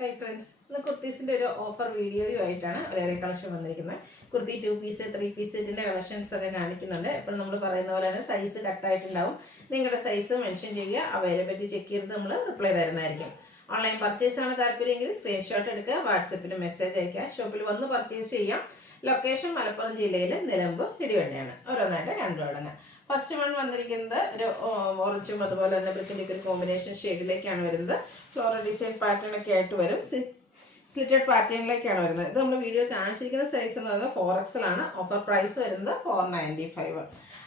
Hi friends, ഇന്ന് കുർത്തീസിൻ്റെ ഒരു offer വീഡിയോയുമായിട്ടാണ് വേറെ കളക്ഷൻ വന്നിരിക്കുന്നത്. കുർത്തി 2 പീസ് 3 പീസ് സെറ്റിൻ്റെ കളക്ഷൻസ് ഒക്കെ കാണിക്കുന്നുണ്ട്. എപ്പോഴും നമ്മൾ പറയുന്ന പോലെ തന്നെ സൈസ് കട്ടായിട്ടുണ്ടാവും. നിങ്ങളുടെ സൈസ് മെൻഷൻ ചെയ്യുക, അവൈലബിലിറ്റി ചെക്ക് ചെയ്ത് നമ്മൾ റിപ്ലൈ തരുന്നതായിരിക്കും. ഓൺലൈൻ പർച്ചേസ് ആണ് താല്പര്യമെങ്കിൽ സ്ക്രീൻഷോട്ട് എടുക്കുക, വാട്സപ്പിൽ മെസ്സേജ് അയക്കുക. ഷോപ്പിൽ വന്ന് പർച്ചേസ് ചെയ്യാം. ലൊക്കേഷൻ മലപ്പുറം ജില്ലയിലെ നിലമ്പൂർ ഇടിവണ്ടിയാണ്. ഓരോന്നായിട്ട് കണ്ടു തുടങ്ങാം. ഫസ്റ്റ് വൺ വന്നിരിക്കുന്നത് ഒരു ഓറഞ്ചും അതുപോലെ തന്നെ ബ്രിക്കിൻ്റെ ഒരു കോമ്പിനേഷൻ ഷെയ്ഡിലേക്കാണ് വരുന്നത്. ഫ്ലോറൽ ഡിസൈൻ പാറ്റേൺ ഒക്കെ ആയിട്ട് വരും. സ്ലിറ്റഡ് പാറ്റേണിലേക്കാണ് വരുന്നത്. ഇത് നമ്മൾ വീഡിയോ കാണിച്ചിരിക്കുന്ന സൈസ് എന്ന് പറയുന്നത് 4XL ആണ്. ഓഫർ പ്രൈസ് വരുന്നത് 495.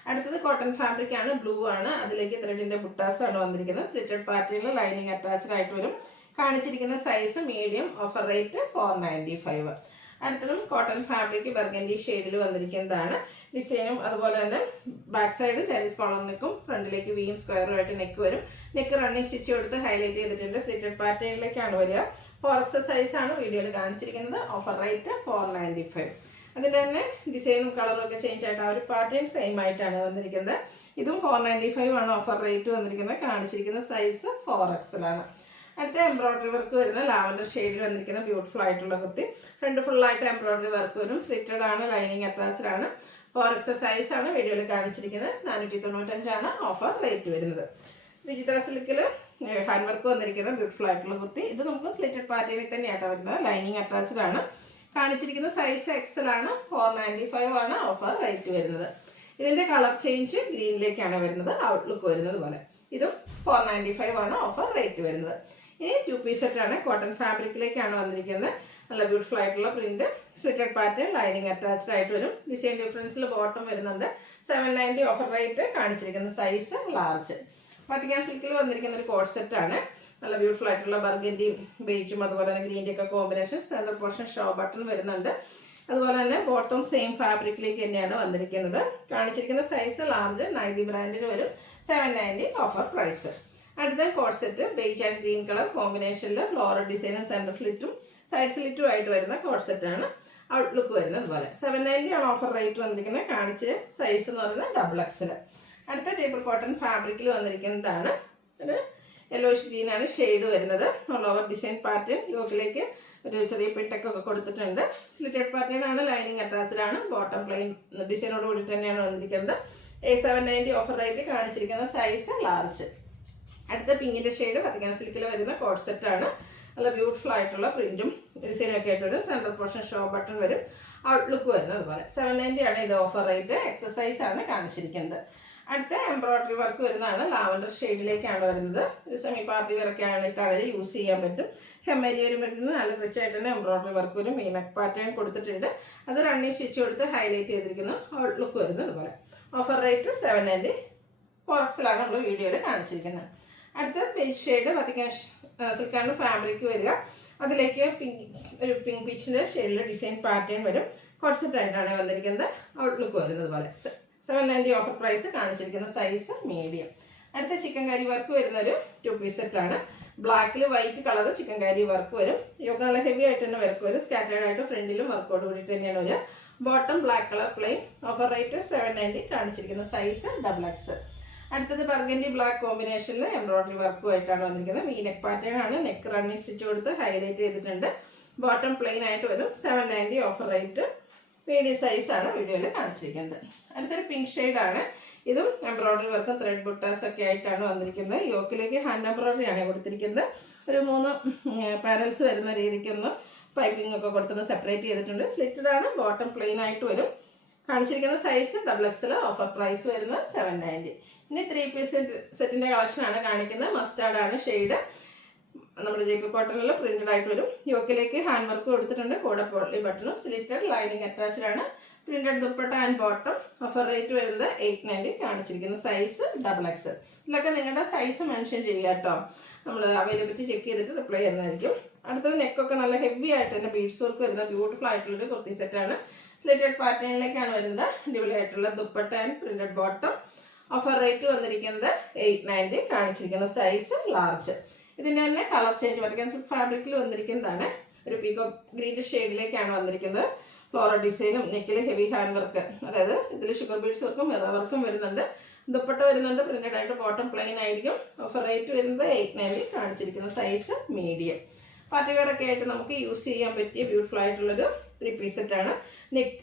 അടുത്തത് കോട്ടൺ ഫാബ്രിക് ആണ്, ബ്ലൂ ആണ്. അതിലേക്ക് ത്രെഡിൻ്റെ ബുട്ടാസാണ് വന്നിരിക്കുന്നത്. സ്ലിറ്റഡ് പാറ്റേണിൽ ലൈനിങ് അറ്റാച്ച്ഡ് ആയിട്ട് വരും. കാണിച്ചിരിക്കുന്ന സൈസ് മീഡിയം. Offer rate 495. അടുത്തതും കോട്ടൺ ഫാബ്രിക് ബർഗൻഡി ഷെയ്ഡിൽ വന്നിരിക്കുന്നതാണ്. ഡിസൈനും അതുപോലെ തന്നെ ബാക്ക് സൈഡ് ചൈനീസ് കോളർ നെക്കും, ഫ്രണ്ടിലേക്ക് വീയും സ്ക്വയറും ആയിട്ട് നെക്ക് വരും. നെക്ക് റണ്ണിങ് സ്റ്റിച്ച് കൊടുത്ത് ഹൈലൈറ്റ് ചെയ്തിട്ടുണ്ട്. സ്ലിറ്റഡ് പാറ്റേണിലേക്കാണ് വരിക. 4XL സൈസാണ് വീഡിയോയിൽ കാണിച്ചിരിക്കുന്നത്. Offer rate 495. അതിൻ്റെ തന്നെ ഡിസൈനും കളറും ഒക്കെ ചേഞ്ച് ആയിട്ട് ആ ഒരു പാറ്റേൺ സെയിം ആയിട്ടാണ് വന്നിരിക്കുന്നത്. ഇതും 495 ആണ് ഓഫർ റേറ്റ് വന്നിരിക്കുന്നത്. കാണിച്ചിരിക്കുന്ന സൈസ് 4XL ആണ്. അടുത്ത എംബ്രോയിഡറി വർക്ക് വരുന്ന ലാവൻഡർ ഷെയ്ഡിൽ വന്നിരിക്കുന്ന ബ്യൂട്ടിഫുൾ ആയിട്ടുള്ള കുർത്തി. ഫ്രണ്ട് ഫുള്ളായിട്ട് എംബ്രോയിഡറി വർക്ക് വരും. സ്ലിറ്റഡ് ആണ്, ലൈനിങ് അറ്റാച്ച്ഡ് ആണ്. 4XL സൈസാണ് വീഡിയോയിൽ കാണിച്ചിരിക്കുന്നത്. 495 ആണ് ഓഫർ റേറ്റ് വരുന്നത്. വിചിത്ര സിൽക്കിൽ ഹാൻഡ് വർക്ക് വന്നിരിക്കുന്ന ബ്യൂട്ടിഫുൾ ആയിട്ടുള്ള കുർത്തി. ഇത് നമുക്ക് സ്ലിറ്റഡ് പാറ്റേണിൽ തന്നെയായിട്ട് വരുന്നത്. ലൈനിങ് അറ്റാച്ച്ഡ് ആണ്. കാണിച്ചിരിക്കുന്ന സൈസ് XL ആണ്. 495 ആണ് ഓഫർ റേറ്റ് വരുന്നത്. ഇതിൻ്റെ കളർ ചേഞ്ച് ഗ്രീനിലേക്കാണ് വരുന്നത്. ഔട്ട്ലുക്ക് വരുന്നത് പോലെ. ഇതും 495 ആണ് ഓഫർ റേറ്റ് വരുന്നത്. ഇനി 2 പീസ് സെറ്റാണ്. കോട്ടൺ ഫാബ്രിക്കിലേക്കാണ് വന്നിരിക്കുന്നത്. നല്ല ബ്യൂട്ടിഫുൾ ആയിട്ടുള്ള print, slitted pattern, lining attached ആയിട്ട് വരും. ഡിസൈൻ ഡിഫറൻസിൽ ബോട്ടം വരുന്നുണ്ട്. 790 ഓഫർ റേറ്റ്. കാണിച്ചിരിക്കുന്ന സൈസ് ലാർജ്. വത്തിക്കാൻ സിൽക്കിൽ വന്നിരിക്കുന്ന ഒരു കോട്ട് സെറ്റാണ്. നല്ല ബ്യൂട്ടിഫുൾ ആയിട്ടുള്ള ബർഗൻഡിയും ബേജും അതുപോലെ തന്നെ ഗ്രീൻ്റെ ഒക്കെ combination. Central portion show button വരുന്നുണ്ട്. അതുപോലെ തന്നെ ബോട്ടം സെയിം ഫാബ്രിക്കിലേക്ക് തന്നെയാണ് വന്നിരിക്കുന്നത്. കാണിച്ചിരിക്കുന്ന സൈസ് ലാർജ്. നൈതി ബ്രാൻഡിന് വരും. 790 ഓഫർ പ്രൈസ്. അടുത്ത co-ord set beige and green colour കോമ്പിനേഷനിൽ ഫ്ലോറൽ ഡിസൈനും സെൻറ്റർ സ്ലിറ്റും സൈഡ് സ്ലിറ്റും ആയിട്ട് വരുന്ന കോട്ട് സെറ്റാണ്. ഔട്ട്ലുക്ക് വരുന്നത് അതുപോലെ. 790 ആണ് ഓഫർ റേറ്റ് വന്നിരിക്കുന്നത്. കാണിച്ച സൈസ് എന്ന് പറയുന്നത് XXL. അടുത്ത ടേബിൾ കോട്ടൺ ഫാബ്രിക്കിൽ വന്നിരിക്കുന്നതാണ്. ഒരു യെല്ലോയിഷ് ഗ്രീൻ ആണ് ഷെയ്ഡ് വരുന്നത്. All over design pattern. യോക്കിലേക്ക് ഒരു ചെറിയ പിട്ടൊക്കെ കൊടുത്തിട്ടുണ്ട്. സ്ലിറ്റഡ് പാറ്റേൺ ആണ്, ലൈനിങ് അറ്റാച്ച്ഡ് ആണ്. ബോട്ടം പ്ലെയിൻ ഡിസൈനോട് കൂടി തന്നെയാണ് വന്നിരിക്കുന്നത്. 790 ഓഫർ റേറ്റ്. കാണിച്ചിരിക്കുന്ന സൈസ് ലാർജ്. അടുത്ത പിങ്കിൻ്റെ ഷെയ്ഡ് വത്തിക്കാൻ സിൽക്കിൽ വരുന്ന കോട്ട് സെറ്റാണ്. നല്ല ബ്യൂട്ടിഫുൾ ആയിട്ടുള്ള പ്രിന്റും ഡിസൈനും ഒക്കെ ആയിട്ട് വരും. സെൻട്രൽ പോർഷൻ ഷോ ബട്ടൺ വരും. ഔട്ട്ലുക്ക് വരുന്നത് അതുപോലെ. 790 ആണ് ഇത് ഓഫർ റേറ്റ്. എക്സസൈസ് ആണ് കാണിച്ചിരിക്കുന്നത്. അടുത്ത എംബ്രോയിഡറി വർക്ക് വരുന്നതാണ്. ലാവൻഡർ ഷെയ്ഡിലേക്കാണ് വരുന്നത്. ഒരു സെമി പാർട്ടി വർക്ക് ആയിട്ടാണ് യൂസ് ചെയ്യാൻ പറ്റും. ഹെമ്മരി വരുമ്പോഴത്തേന് നല്ല റിച്ച് ആയിട്ട് തന്നെ എംബ്രോയിഡറി വർക്ക് വരും. മീനക്ക് പാറ്റേൺ കൊടുത്തിട്ടുണ്ട്. അത് റണ്ണിങ് സ്റ്റിച്ച് കൊടുത്ത് ഹൈലൈറ്റ് ചെയ്തിരിക്കുന്നു. ഔട്ട്ലുക്ക് വരുന്നത് അതുപോലെ. Offer rate 790. 4XL ആണ് നമ്മൾ വീഡിയോയിൽ കാണിച്ചിരിക്കുന്നത്. അടുത്ത പേജ് ഷെയ്ഡ് വത്തിക്കാൻ സിൽക്കാണ് ഫാബ്രിക് വരിക. അതിലേക്ക് ഒരു പിങ്ക് പീച്ചിൻ്റെ ഷെയ്ഡിൽ ഡിസൈൻ പാറ്റേൺ വരും. കോട്ട് ആയിട്ടാണ് വന്നിരിക്കുന്നത്. ഔട്ട്ലുക്ക് വരുന്നത് പോലെ. 790 ഓഫർ പ്രൈസ്. കാണിച്ചിരിക്കുന്ന സൈസ് മീഡിയം. അടുത്ത ചിക്കൻ കാരി വർക്ക് വരുന്നൊരു 2 പീസ് സെറ്റാണ്. ബ്ലാക്കിൽ white colour chikankari work വരും. യോഗ നല്ല ഹെവി ആയിട്ട് തന്നെ വർക്ക് വരും. സ്കാറ്റേർഡ് ആയിട്ട് ഫ്രണ്ടിലും വർക്കോട് കൂടിയിട്ട് തന്നെയാണ് വരിക. Bottom black colour plain. Offer rate 790. കാണിച്ചിരിക്കുന്ന സൈസ് XXL. അടുത്തത് ബർഗൻഡി ബ്ലാക്ക് കോമ്പിനേഷനിൽ എംബ്രോയിഡറി വർക്കുമായിട്ടാണ് വന്നിരിക്കുന്നത്. വീനെക്ക് പാറ്റേൺ ആണ്. നെക്ക് റണ്ണിങ് സ്റ്റിച്ച് കൊടുത്ത് ഹൈലൈറ്റ് ചെയ്തിട്ടുണ്ട്. ബോട്ടം പ്ലെയിൻ ആയിട്ട് വരും. 790 ഓഫർ റേറ്റ്. മീഡിയം സൈസാണ് വീഡിയോയിൽ കാണിച്ചിരിക്കുന്നത്. അടുത്തൊരു പിങ്ക് ഷെയ്ഡാണ്. ഇതും എംബ്രോയിഡറി വർക്കും ത്രെഡ് ബുട്ടാസ് ഒക്കെ ആയിട്ടാണ് വന്നിരിക്കുന്നത്. യോക്കിലേക്ക് ഹാൻഡ് എംബ്രോയിഡറി ആണ് കൊടുത്തിരിക്കുന്നത്. ഒരു 3 പാനൽസ് വരുന്ന രീതിക്കൊന്ന് പൈപ്പിംഗ് ഒക്കെ കൊടുത്തൊന്ന് സെപ്പറേറ്റ് ചെയ്തിട്ടുണ്ട്. സ്ലിറ്റഡ് ആണ്. ബോട്ടം പ്ലെയിൻ ആയിട്ട് വരും. കാണിച്ചിരിക്കുന്ന സൈസ് XXL. ഓഫർ പ്രൈസ് വരുന്നത് 790. ഇനി 3 പീസ് സെറ്റിൻ്റെ കളക്ഷനാണ് കാണിക്കുന്നത്. മസ്റ്റാർഡ് ആണ് ഷെയ്ഡ്. നമ്മുടെ JP കോട്ടണിൽ പ്രിന്റഡ് ആയിട്ട് വരും. യോക്കിലേക്ക് ഹാൻഡ് വർക്ക് കൊടുത്തിട്ടുണ്ട്. കൂടെ പോളി ബട്ടണും സ്ലിറ്റഡ് ലൈനിങ് അറ്റാച്ച്ഡ് ആണ്. Printed dupatta and bottom. Offer rate വരുന്നത് 890. കാണിച്ചിരിക്കുന്ന സൈസ് XXL. ഇതിലൊക്കെ നിങ്ങളുടെ സൈസ് മെൻഷൻ ചെയ്യുക കേട്ടോ. നമ്മൾ അവൈലബിലിറ്റി ചെക്ക് ചെയ്തിട്ട് റിപ്ലൈ ചെയ്യുന്നതായിരിക്കും. അടുത്തത് നെക്കൊക്കെ നല്ല ഹെവി ആയിട്ട് തന്നെ ബീഡ്സ് വർക്ക് വരുന്ന ബ്യൂട്ടിഫുൾ ആയിട്ടുള്ളൊരു കുർത്തി സെറ്റാണ്. സ്ലിറ്റഡ് പാറ്റേണിലേക്കാണ് വരുന്നത്. അടിപൊളിയായിട്ടുള്ള dupatta and printed bottom. Offer rate വന്നിരിക്കുന്നത് 890. കാണിച്ചിരിക്കുന്ന സൈസ് ലാർജ്. ഇതിൻ്റെ തന്നെ കളർ ചേഞ്ച് വത്തിക്കാൻ സിൽക്ക് ഫാബ്രിക്കിൽ വന്നിരിക്കുന്നതാണ്. ഒരു പീക്കോ ഗ്രീൻ്റെ ഷെയ്ഡിലേക്കാണ് വന്നിരിക്കുന്നത്. ഫ്ലോറൽ ഡിസൈനും നെക്കിൽ ഹെവി ഹാൻഡ് വർക്ക്, അതായത് ഇതിൽ ഷുഗർ ബീഡ്സ് വർക്കും മിറർ വർക്കും വരുന്നുണ്ട്. ദുപ്പട്ട വരുന്നുണ്ട്. പ്രിന്റഡ് ആയിട്ട് ബോട്ടം പ്ലെയിൻ ആയിരിക്കും. ഓഫർ റേറ്റ് വരുന്നത് 890. കാണിച്ചിരിക്കുന്ന സൈസ് മീഡിയം. പാർട്ടി വെയർ ഒക്കെ ആയിട്ട് നമുക്ക് യൂസ് ചെയ്യാൻ പറ്റിയ ബ്യൂട്ടിഫുൾ ആയിട്ടുള്ളൊരു 3 പീസ് സെറ്റാണ്. നെക്ക്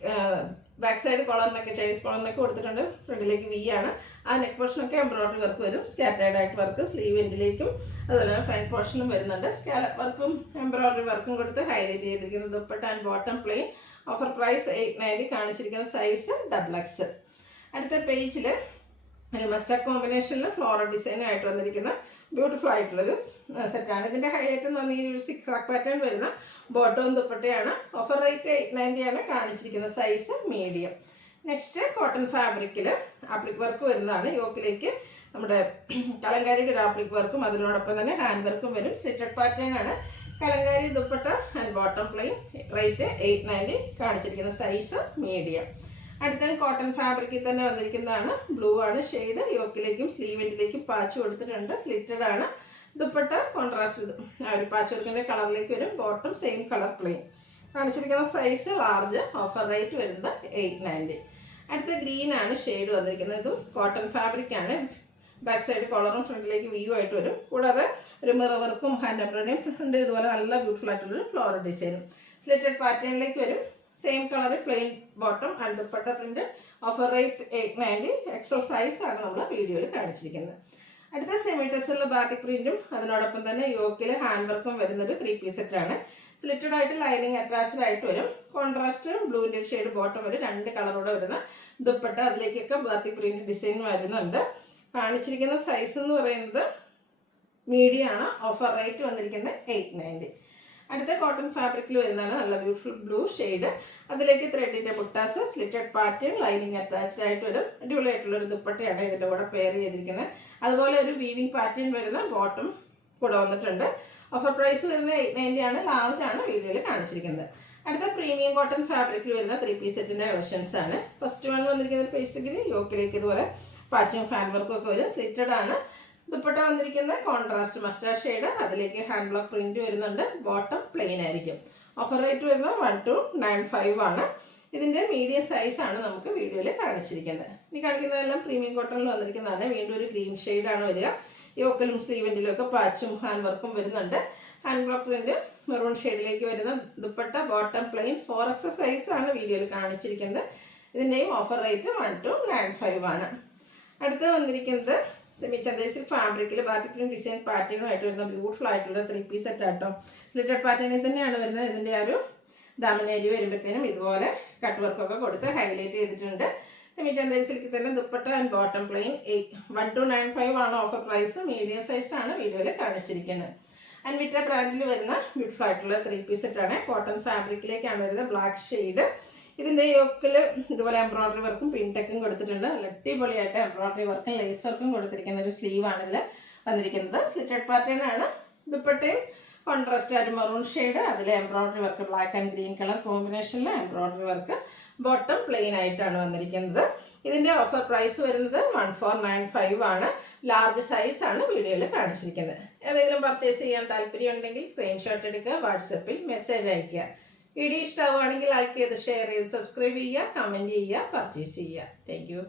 ബാക്ക് സൈഡ് കോളറിനൊക്കെ ചൈനീസ് കോളറിനൊക്കെ കൊടുത്തിട്ടുണ്ട്. ഫ്രണ്ടിലേക്ക് വി ആണ്. ആ നെക്ക് പോർഷനൊക്കെ എംബ്രോയിഡറി വർക്ക് വരും. സ്കാറ്റേർഡ് ആയിട്ട് വർക്ക് സ്ലീവ് എൻഡിലേക്കും അതുപോലെ തന്നെ ഫ്രണ്ട് പോർഷനിലും വരുന്നുണ്ട്. സ്കാലപ്പ് വർക്കും എംബ്രോയിഡറി വർക്കും കൊടുത്ത് ഹൈലൈറ്റ് ചെയ്തിരിക്കുന്നത്. Dupatta and bottom plain. Offer price 890. കാണിച്ചിരിക്കുന്ന സൈസ് XXL. അടുത്ത പേജിൽ ഒരു മസ്റ്റാർഡ് കോമ്പിനേഷനിൽ ഫ്ലോറൽ ഡിസൈനായിട്ട് വന്നിരിക്കുന്ന ബ്യൂട്ടിഫുൾ ആയിട്ടുള്ളൊരു സെറ്റാണ്. ഇതിൻ്റെ ഹൈലൈറ്റ് എന്ന് പറഞ്ഞാൽ ഒരു 6 പാറ്റേൺ വരുന്ന ബോട്ടവും ദുപ്പട്ടയാണ്. ഓഫർ റേറ്റ് 890 ആണ്. കാണിച്ചിരിക്കുന്ന സൈസ് മീഡിയം. നെക്സ്റ്റ് കോട്ടൺ ഫാബ്രിക്കിൽ ആപ്ലിക് വർക്ക് വരുന്നതാണ്. യോക്കിലേക്ക് നമ്മുടെ കലങ്കാരിയുടെ ഒരു ആപ്ലിക് വർക്കും അതിനോടൊപ്പം തന്നെ ഹാൻഡ് വർക്കും വരും. സ്ലിറ്റഡ് പാറ്റേൺ ആണ്. Kalamkari dupatta and bottom plain. Rate 890. കാണിച്ചിരിക്കുന്ന സൈസ് മീഡിയം. അടുത്ത കോട്ടൺ ഫാബ്രിക്കിൽ തന്നെ വന്നിരിക്കുന്നതാണ്. ബ്ലൂ ആണ് ഷെയ്ഡ്. യോക്കിലേക്കും സ്ലീവെൻറ്റിലേക്കും പാച്ച് കൊടുത്തിട്ടുണ്ട്. സ്ലിറ്റഡ് ആണ്. ദുപ്പട്ട കോൺട്രാസ്റ്റ് ആ ഒരു പാച്ച് വർക്കിൻ്റെ കളറിലേക്ക് വരും. Bottom same colour plain. കാണിച്ചിരിക്കുന്ന സൈസ് ലാർജ്. ഓഫർ റേറ്റ് വരുന്നത് 890. അടുത്ത ഗ്രീൻ ആണ് ഷെയ്ഡ് വന്നിരിക്കുന്നത്. ഇതും കോട്ടൺ ഫാബ്രിക് ആണ്. ബാക്ക് സൈഡ് കോളറും ഫ്രണ്ടിലേക്ക് വ്യൂ ആയിട്ട് വരും. കൂടാതെ ഒരു മിറർ വർക്കും ഹാൻഡ് എംബ്രോയിഡറിയും ഫ്രണ്ട് ഇതുപോലെ നല്ല ബ്യൂട്ടിഫുൾ ആയിട്ടുള്ളൊരു ഫ്ലോറൽ ഡിസൈനും. സ്ലിറ്റഡ് പാറ്റേണിലേക്ക് വരും. Same colour plain bottom and dupatta print. Offer rate 890. XL size ആണ് നമ്മൾ വീഡിയോയിൽ കാണിച്ചിരിക്കുന്നത്. അടുത്ത സെമി ടെസറിലെ ബാത്തിക് പ്രിന്റും അതിനോടൊപ്പം തന്നെ യോക്കിൽ ഹാൻഡ് വർക്കും വരുന്നൊരു 3 പീസ് സെറ്റാണ്. സ്ലിറ്റഡ് ആയിട്ട് ലൈനിങ് അറ്റാച്ച്ഡ് ആയിട്ട് വരും. കോൺട്രാസ്റ്റ് ബ്ലൂവിൻ്റെ ഷെയ്ഡ് ബോട്ടം വരും. 2 കളറോടെ വരുന്ന ദുപ്പട്ട. അതിലേക്കൊക്കെ ബാത്തിക് പ്രിന്റ് ഡിസൈൻ വരുന്നുണ്ട്. കാണിച്ചിരിക്കുന്ന സൈസ് എന്ന് പറയുന്നത് മീഡിയം ആണ്. ഓഫർ റേറ്റ് വന്നിരിക്കുന്നത് 890. അടുത്ത കോട്ടൺ ഫാബ്രിക്കിൽ വരുന്നതാണ്. നല്ല ബ്യൂട്ടിഫുൾ ബ്ലൂ ഷെയ്ഡ്. അതിലേക്ക് ത്രെഡിൻ്റെ ബുട്ടാസ്, സ്ലിറ്റഡ് പാറ്റേൺ, ലൈനിങ് അറ്റാച്ച്ഡ് ആയിട്ട് വരും. അടിപൊളിയായിട്ടുള്ളൊരു ദുപ്പട്ടയാണ് ഇതിൻ്റെ കൂടെ പെയർ ചെയ്തിരിക്കുന്നത്. അതുപോലെ ഒരു വീവിങ് പാറ്റേൺ വരുന്ന ബോട്ടം കൂടെ വന്നിട്ടുണ്ട്. ഓഫർ പ്രൈസ് വരുന്നത് 890 ആണ്. ലാർജ് ആണ് വീഡിയോയിൽ കാണിച്ചിരിക്കുന്നത്. അടുത്ത പ്രീമിയം കോട്ടൺ ഫാബ്രിക്കിൽ വരുന്ന 3 പീസ് സെറ്റിൻ്റെ കളക്ഷൻസ് ആണ്. ഫസ്റ്റ് വൺ വന്നിരിക്കുന്നത് പേസ്റ്റ്ക്കിൽ യോക്കിലേക്ക് ഇതുപോലെ പാച്ചും ഹാൻഡ് വർക്കും ഒക്കെ വരും. സ്ലിറ്റഡ് ആണ്. ദുപ്പട്ട വന്നിരിക്കുന്ന കോൺട്രാസ്റ്റ് മസ്റ്റാർഡ് ഷെയ്ഡ്. അതിലേക്ക് ഹാൻഡ് ബ്ലോക്ക് പ്രിന്റ് വരുന്നുണ്ട്. ബോട്ടം പ്ലെയിൻ ആയിരിക്കും. ഓഫർ റേറ്റ് വരുന്നത് 1295 ആണ്. ഇതിൻ്റെ മീഡിയം സൈസ് ആണ് നമുക്ക് വീഡിയോയിൽ കാണിച്ചിരിക്കുന്നത്. ഇനി കാണിക്കുന്നതെല്ലാം പ്രീമിയം കോട്ടണിൽ വന്നിരിക്കുന്നതാണ്. വീണ്ടും ഒരു ഗ്രീൻ ഷെയ്ഡാണ് വരിക. യോക്കലും സ്ലീവെൻറ്റിലും ഒക്കെ പാച്ചും ഹാൻഡ് വർക്കും വരുന്നുണ്ട്. ഹാൻഡ് ബ്ലോക്ക് പ്രിന്റ് മെറൂൺ ഷെയ്ഡിലേക്ക് വരുന്ന dupatta bottom plain. 4XL size ആണ് വീഡിയോയിൽ കാണിച്ചിരിക്കുന്നത്. ഇതിൻ്റെയും ഓഫർ റേറ്റ് 1295 ആണ്. അടുത്ത് വന്നിരിക്കുന്നത് സെമി ചന്തേഴ്സിൽ ഫാബ്രിക്കിൽ ബാത്തിക് പ്രിന്റ് ഡിസൈൻ പാറ്റേണുമായിട്ട് വരുന്ന ബ്യൂട്ടിഫുൾ ആയിട്ടുള്ള 3 പീസ് സെറ്റ് ആട്ടോ. സ്ലിറ്റഡ് പാറ്റേണിൽ തന്നെയാണ് വരുന്നത്. ഇതിൻ്റെ ആ ഒരു ദാമനേരി വരുമ്പോഴത്തേനും ഇതുപോലെ കട്ട് വർക്കൊക്കെ കൊടുത്ത് ഹൈലൈറ്റ് ചെയ്തിട്ടുണ്ട്. സെമി ചന്തേഴ്സിലേക്ക് തന്നെ ദുപ്പട്ട ആൻഡ് ബോട്ടം പ്ലെയിൻ. 1295 ആണ് ഓഫർ പ്രൈസ്. മീഡിയം സൈസ് ആണ് വീഡിയോയിൽ കാണിച്ചിരിക്കുന്നത്. അൻവിറ്റ ബ്രാൻഡിൽ വരുന്ന ബ്യൂട്ടിഫുൾ ആയിട്ടുള്ള 3 പീസ് സെറ്റാണ്. കോട്ടൺ ഫാബ്രിക്കിലേക്കാണ് വരുന്നത്. Black shade. ഇതിൻ്റെ യോക്കിൽ ഇതുപോലെ എംബ്രോയിഡറി വർക്കും പിൻടെക്കും കൊടുത്തിട്ടുണ്ട്. അടിപൊളിയായിട്ട് എംബ്രോയിഡറി വർക്കും ലേസ് വർക്കും കൊടുത്തിരിക്കുന്ന ഒരു സ്ലീവാണിതിൽ വന്നിരിക്കുന്നത്. സ്ലിറ്റഡ് പാറ്റേൺ ആണ്. ദുപ്പട്ടയും കോൺട്രാസ്റ്റ് ആയിട്ട് മെറൂൺ ഷെയ്ഡ്. അതിൽ embroidery work black and green colour കോമ്പിനേഷനിൽ എംബ്രോയിഡറി വർക്ക്. ബോട്ടം പ്ലെയിൻ ആയിട്ടാണ് വന്നിരിക്കുന്നത്. ഇതിൻ്റെ ഓഫർ പ്രൈസ് വരുന്നത് 1495 ആണ്. ലാർജ് സൈസ് ആണ് വീഡിയോയിൽ കാണിച്ചിരിക്കുന്നത്. ഏതെങ്കിലും പർച്ചേസ് ചെയ്യാൻ താല്പര്യമുണ്ടെങ്കിൽ സ്ക്രീൻഷോട്ട് എടുക്കുക. വാട്സപ്പിൽ മെസ്സേജ് അയയ്ക്കുക. വീഡിയോ ഇഷ്ടമാവുകയാണെങ്കിൽ ലൈക്ക് ചെയ്ത് ഷെയർ ചെയ്ത് സബ്സ്ക്രൈബ് ചെയ്യുക, കമൻറ്റ് ചെയ്യുക, പർച്ചേസ് ചെയ്യുക. Thank you.